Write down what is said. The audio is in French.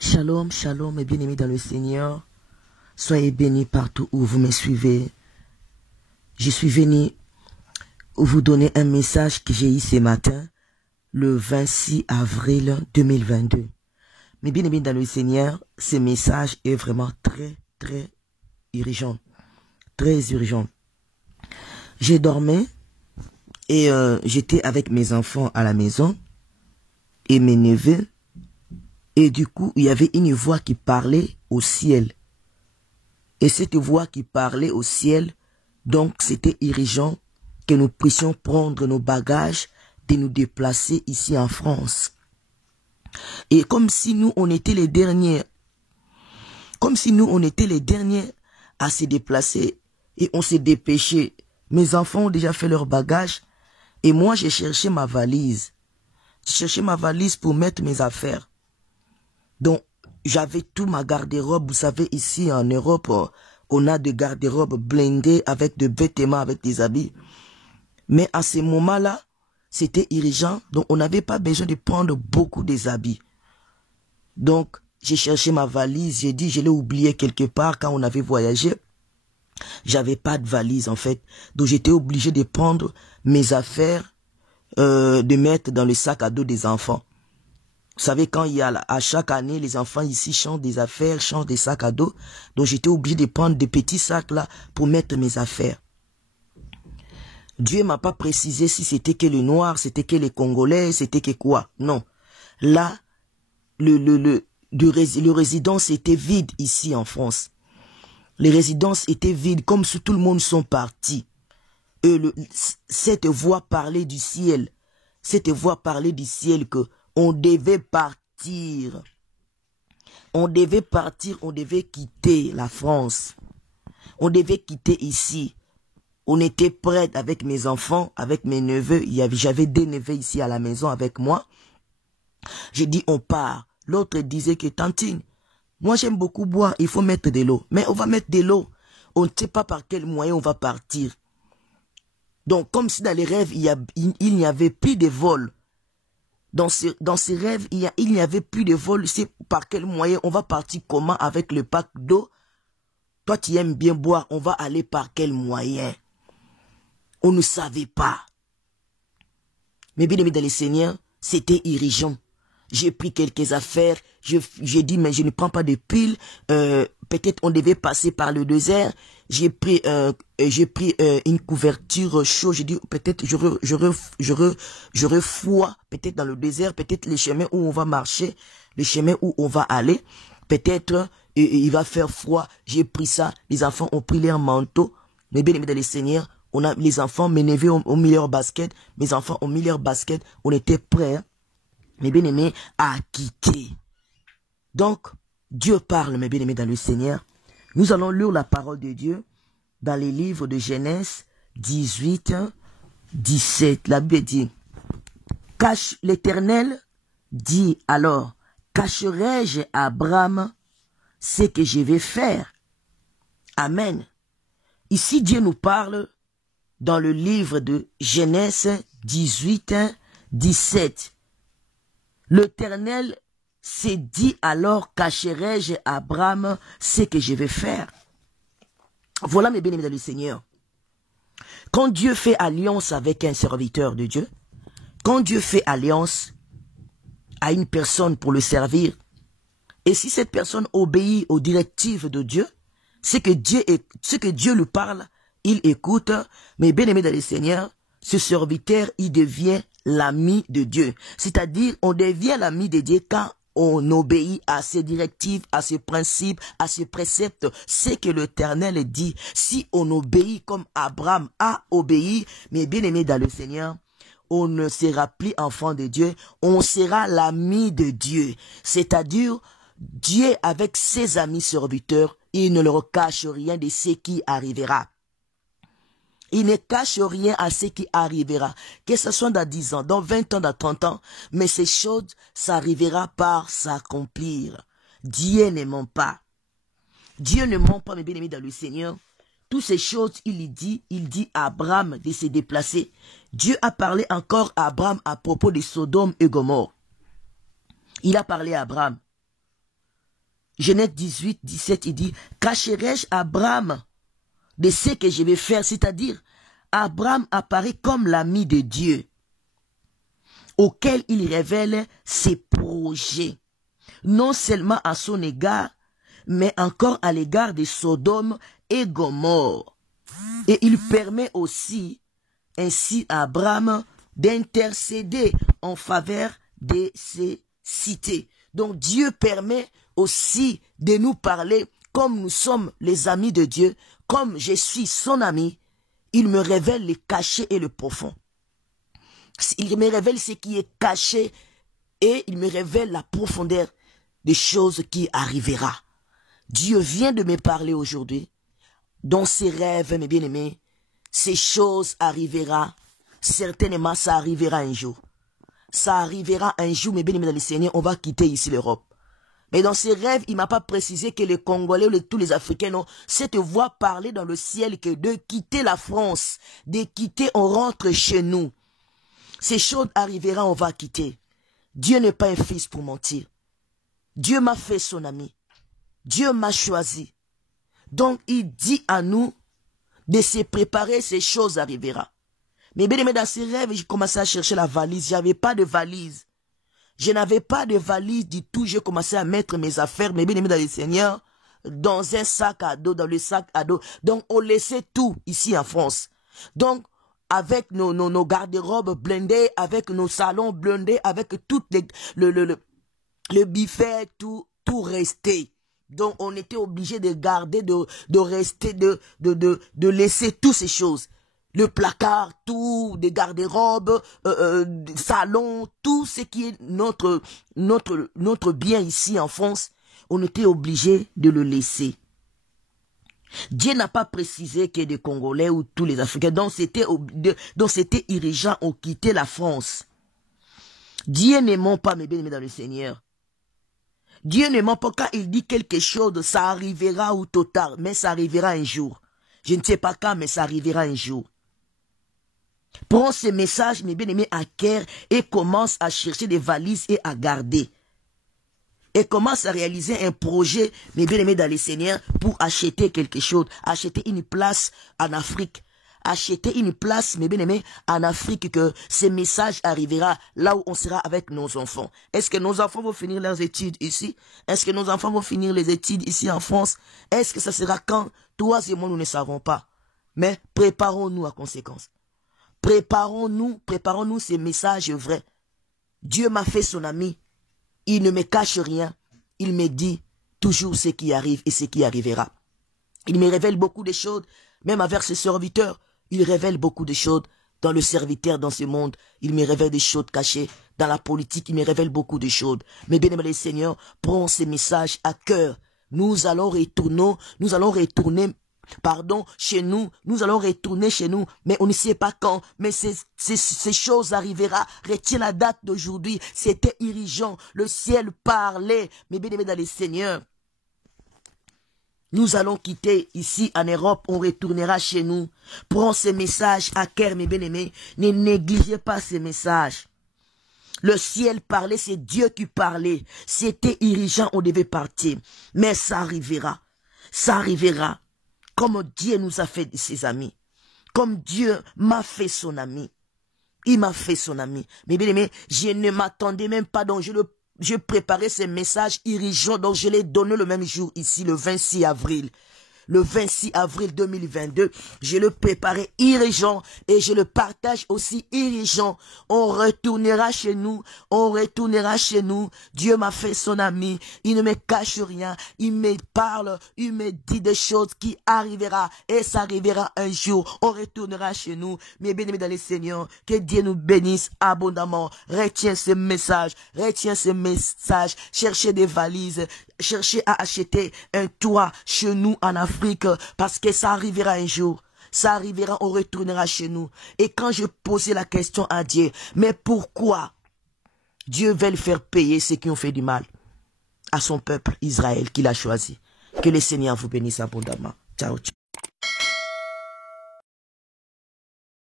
Shalom, shalom, mes bien-aimés dans le Seigneur. Soyez bénis partout où vous me suivez. Je suis venu vous donner un message que j'ai eu ce matin, le 26 avril 2022. Mes bien-aimés dans le Seigneur, ce message est vraiment très urgent. Très urgent. J'ai dormi et j'étais avec mes enfants à la maison et mes neveux. Et du coup, il y avait une voix qui parlait au ciel. Et cette voix qui parlait au ciel, donc c'était urgent que nous puissions prendre nos bagages et nous déplacer ici en France. Et comme si nous, on était les derniers, à se déplacer et on s'est dépêché. Mes enfants ont déjà fait leurs bagages et moi, j'ai cherché ma valise. J'ai cherché ma valise pour mettre mes affaires. Donc, j'avais tout ma garde-robe. Vous savez, ici en Europe, on a des garde-robes blindées avec des vêtements, avec des habits. Mais à ce moment-là, c'était urgent. Donc, on n'avait pas besoin de prendre beaucoup des habits. Donc, j'ai cherché ma valise. J'ai dit, je l'ai oubliée quelque part quand on avait voyagé. J'avais pas de valise, en fait. Donc, j'étais obligé de prendre mes affaires, de mettre dans le sac à dos des enfants. Vous savez, quand il y a, à chaque année, les enfants ici changent des affaires, changent des sacs à dos. Donc, j'étais obligé de prendre des petits sacs là pour mettre mes affaires. Dieu m'a pas précisé si c'était que les Noirs, c'était que les Congolais, c'était que quoi. Non. Là, le résidence était vide ici en France. Les résidences étaient vides, comme si tout le monde sont partis. Et cette voix parlait du ciel. Cette voix parlait du ciel que on devait partir. On devait quitter la France. On devait quitter ici. On était prêts avec mes enfants, avec mes neveux. J'avais des neveux ici à la maison avec moi. J'ai dit on part. L'autre disait que Tantine, moi j'aime beaucoup boire, il faut mettre de l'eau. Mais on va mettre de l'eau. On ne sait pas par quel moyen on va partir. Donc comme si dans les rêves, il n'y avait plus de vol. Dans ces rêves, il n'y avait plus de vol. C'est par quel moyen on va partir, comment, avec le pack d'eau. Toi, tu aimes bien boire, on va aller par quel moyen? On ne savait pas. Mais bien aimé dans le Seigneur, c'était urgent. J'ai pris quelques affaires. J'ai dit, mais je ne prends pas de piles. Peut-être on devait passer par le désert. J'ai pris une couverture chaude. J'ai dit, peut-être j'aurai froid. Peut-être dans le désert. Peut-être les chemins où on va marcher. Les chemins où on va aller. Peut-être il va faire froid. J'ai pris ça. Les enfants ont pris leur manteau. Mais bien aimé dans le Seigneur, les enfants, mes neveux ont mis leur basket. Mes enfants ont mis leur basket. On était prêts. Mes bien-aimés, à quitter. Donc, Dieu parle, mes bien-aimés, dans le Seigneur. Nous allons lire la parole de Dieu dans les livres de Genèse 18, 17. La Bible dit, l'Éternel dit alors, cacherai-je à Abraham ce que je vais faire? Amen. Ici, Dieu nous parle dans le livre de Genèse 18, 17. L'Éternel s'est dit alors, cacherai-je à Abraham ce que je vais faire? Voilà mes bien-aimés dans le Seigneur. Quand Dieu fait alliance avec un serviteur de Dieu, quand Dieu fait alliance à une personne pour le servir, et si cette personne obéit aux directives de Dieu, ce que Dieu lui parle, il écoute. Mais bien-aimés dans le Seigneur, ce serviteur, il devient l'ami de Dieu. C'est-à-dire, on devient l'ami de Dieu quand on obéit à ses directives, à ses principes, à ses préceptes. C'est que l'Éternel dit, si on obéit comme Abraham a obéi, mais bien aimé dans le Seigneur, on ne sera plus enfant de Dieu, on sera l'ami de Dieu. C'est-à-dire, Dieu avec ses amis serviteurs, il ne leur cache rien de ce qui arrivera. Il ne cache rien à ce qui arrivera. Que ce soit dans 10 ans, dans 20 ans, dans 30 ans. Mais ces choses, ça arrivera par s'accomplir. Dieu ne ment pas. Dieu ne ment pas, mes bien-aimés dans le Seigneur. Toutes ces choses, il dit à Abraham de se déplacer. Dieu a parlé encore à Abraham à propos de Sodome et Gomorrhe. Il a parlé à Abraham. Genèse 18, 17, il dit, cacherai-je Abraham de ce que je vais faire, c'est-à-dire, Abraham apparaît comme l'ami de Dieu, auquel il révèle ses projets, non seulement à son égard, mais encore à l'égard de Sodome et Gomorrhe. Et il permet aussi ainsi à Abraham d'intercéder en faveur de ces cités. Donc Dieu permet aussi de nous parler comme nous sommes les amis de Dieu, comme je suis son ami. Il me révèle le caché et le profond. Il me révèle ce qui est caché et il me révèle la profondeur des choses qui arrivera. Dieu vient de me parler aujourd'hui. Dans ses rêves, mes bien-aimés, ces choses arrivera. Certainement, ça arrivera un jour. Ça arrivera un jour, mes bien-aimés dans le Seigneur, on va quitter ici l'Europe. Mais dans ses rêves, il ne m'a pas précisé que les Congolais ou tous les Africains ont cette voix parler dans le ciel que de quitter la France, de quitter, on rentre chez nous. Ces choses arriveront, on va quitter. Dieu n'est pas un fils pour mentir. Dieu m'a fait son ami. Dieu m'a choisi. Donc, il dit à nous de se préparer, ces choses arriveront. Mais bien aimé, dans ces rêves, j'ai commencé à chercher la valise. J'avais pas de valise. Je n'avais pas de valise du tout. J'ai commencé à mettre mes affaires, mes bien aimés dans le Seigneur, dans un sac à dos, dans le sac à dos. Donc, on laissait tout ici en France. Donc, avec nos garde-robes blindés, avec nos salons blindés, avec tout le buffet, tout restait. Donc, on était obligé de garder, de rester, de laisser toutes ces choses. Le placard, tout, des garde-robes, salon, tout ce qui est notre bien ici en France, on était obligé de le laisser. Dieu n'a pas précisé que des Congolais ou tous les Africains, dont c'était dirigeants ont quitté la France. Dieu ne ment pas, mes bien-aimés dans le Seigneur. Dieu ne ment pas quand il dit quelque chose, ça arrivera ou tôt tard, mais ça arrivera un jour. Je ne sais pas quand, mais ça arrivera un jour. Prends ce message, mes bien-aimés, à cœur et commence à chercher des valises et à garder. Et commence à réaliser un projet, mes bien-aimés dans le Seigneur, pour acheter quelque chose, acheter une place en Afrique. Acheter une place, mes bien-aimés, en Afrique, que ce message arrivera là où on sera avec nos enfants. Est-ce que nos enfants vont finir leurs études ici? Est-ce que nos enfants vont finir les études ici en France? Est-ce que ça sera quand? Toi et moi, nous ne savons pas. Mais préparons-nous à conséquence. Préparons-nous ces messages vrais. Dieu m'a fait son ami. Il ne me cache rien. Il me dit toujours ce qui arrive et ce qui arrivera. Il me révèle beaucoup de choses, même avec ses serviteurs. Il révèle beaucoup de choses dans le serviteur, dans ce monde. Il me révèle des choses cachées. Dans la politique, il me révèle beaucoup de choses. Mais bien aimé le Seigneur, prends ces messages à cœur. Nous allons retourner chez nous. Nous allons retourner chez nous. Mais on ne sait pas quand. Mais ces choses arriveront. Retiens la date d'aujourd'hui. C'était irrigeant. Le ciel parlait. Mais bien aimé dans le Seigneur, nous allons quitter ici en Europe, on retournera chez nous. Prends ces messages à cœur, mes bien-aimés. Ne négligez pas ces messages. Le ciel parlait, c'est Dieu qui parlait. C'était irrigeant, on devait partir. Mais ça arrivera. Ça arrivera. Comme Dieu nous a fait ses amis. Comme Dieu m'a fait son ami. Il m'a fait son ami. Mais bien aimé, je ne m'attendais même pas, donc je préparais ces messages irrigeants, donc je l'ai donné le même jour ici, le 26 avril. Le 26 avril 2022, je le préparais irrigeant et je le partage aussi irrigeant. On retournera chez nous, on retournera chez nous. Dieu m'a fait son ami, il ne me cache rien, il me parle, il me dit des choses qui arriveront et ça arrivera un jour. On retournera chez nous. Mes bien-aimés dans le Seigneur, que Dieu nous bénisse abondamment. Retiens ce message, cherchez des valises, cherchez à acheter un toit chez nous en Afrique. Parce que ça arrivera un jour. Ça arrivera, on retournera chez nous. Et quand je posais la question à Dieu, mais pourquoi Dieu veut faire payer ceux qui ont fait du mal à son peuple Israël qu'il a choisi? Que le Seigneur vous bénisse abondamment. Ciao, ciao.